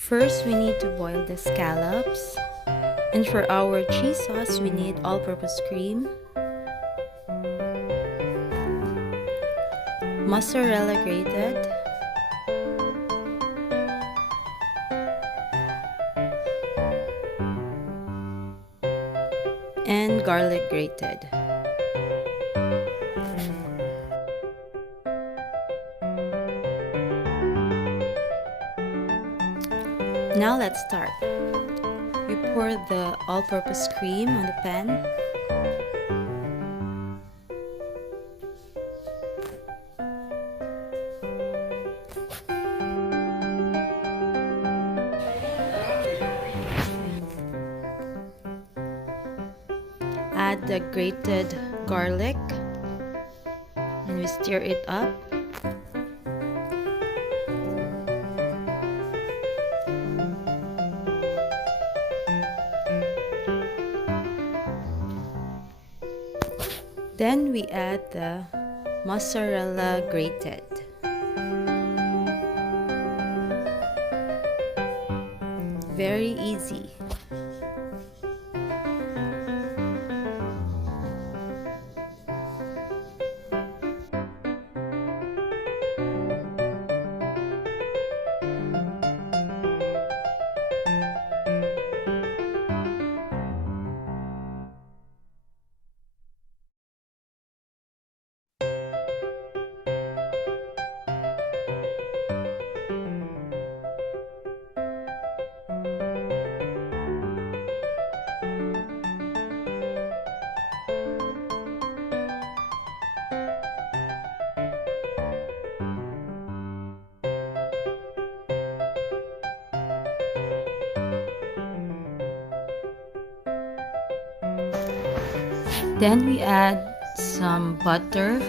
First, we need to boil the scallops. And for our cheese sauce, we need all-purpose cream, mozzarella grated, and garlic grated. Now let's start. We pour the all-purpose cream on the pan. Add the grated garlic and we stir it up. Then we add the mozzarella grated. Very easy. Then we add some butter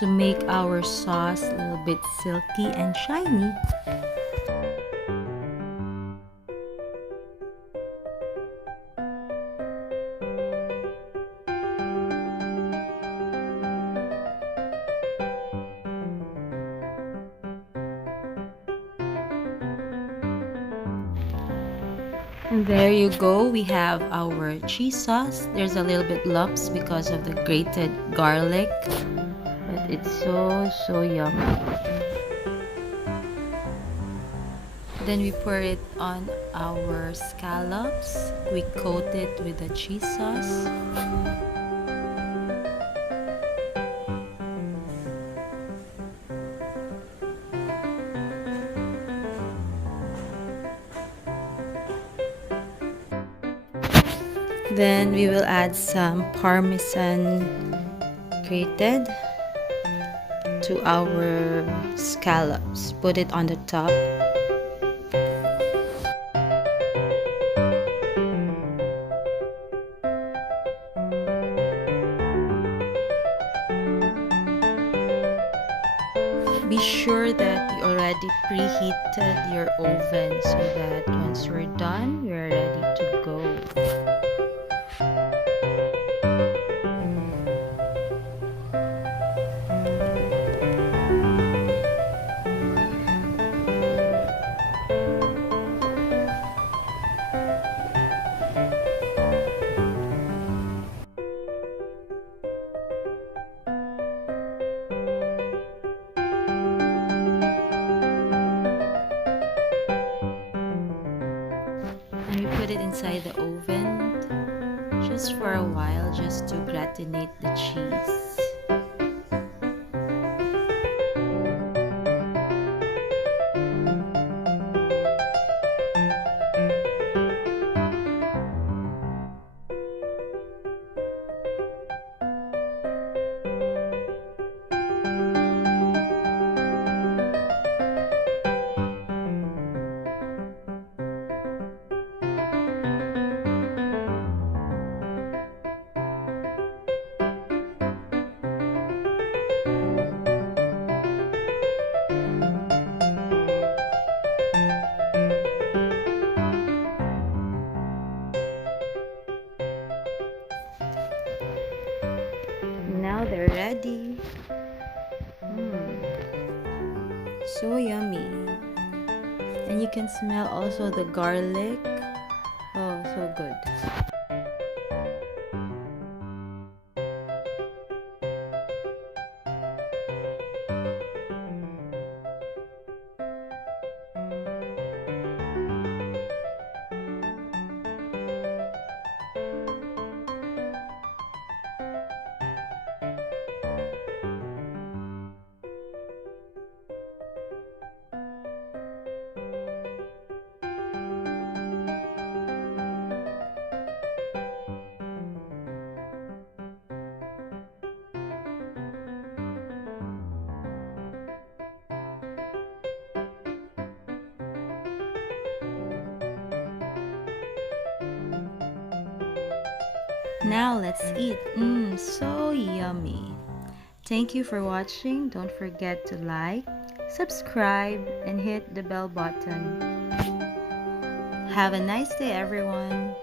to make our sauce a little bit silky and shiny. And there you go, we have our cheese sauce. There's a little bit lumps because of the grated garlic, but it's so yummy. Then we pour it on our scallops. We coat it with the cheese sauce. Then we will add some parmesan grated to our scallops. Put it on the top. Be sure that you already preheated your oven so that once we're done, we're ready to go. And we put it inside the oven just for a while, just to gratinate the cheese. Now they're ready. So yummy. And you can smell also the garlic. Oh, so good. Now let's eat. Mmm, so yummy. Thank you for watching. Don't forget to like, subscribe, and hit the bell button. Have a nice day, everyone.